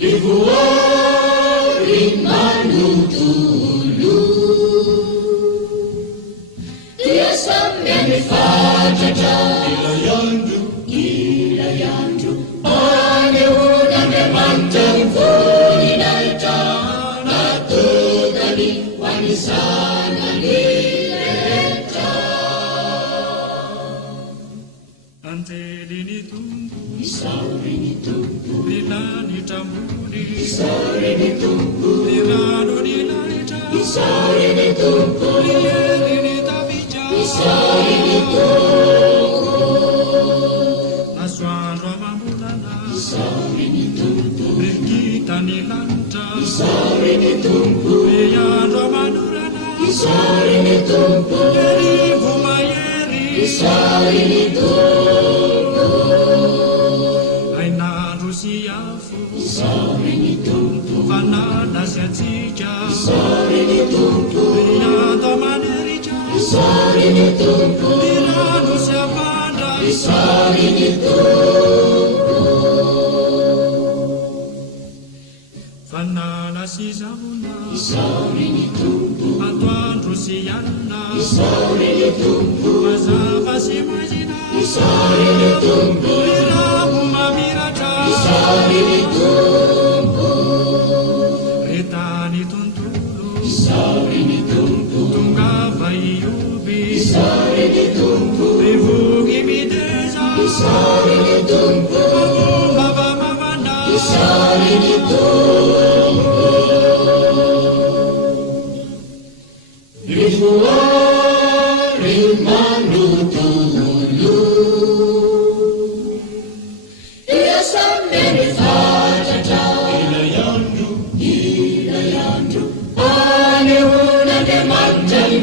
dibuarin manutulu dia sambian fajaja ilayandu ane unan manteng funinalta natudali wanisana lileta antelini tumpu isaurini tumpu lilani tambuni isaurini tumpu lilano nilaita isaurini tumpu lilini tabija isaurini tumpu naswandwa mamulana isaurini tumpu rikita nilanta isaurini tumpu yandwa manurana isaurini tumpu yeri vumayeri isaurini tumpu aina rusiafu isaurini tumpu vanada siacija isaurini tumpu yandwa manerija isaurini tumpu lilano siapanda isaurini tumpu vanana sizavuna isaurini tumpu atwandro siyana isaurini tumpu mazava simwazina isaurini tumpu liramu mamirata isaurini tumpu retani tontolo isaurini tumpu tungava iubi isaurini tumpu rivugi mideza isaurini tumpu baba mamanda isaurini tumpu dibuarin manutulu dia sambian fajaja ilayandu ane unan manteng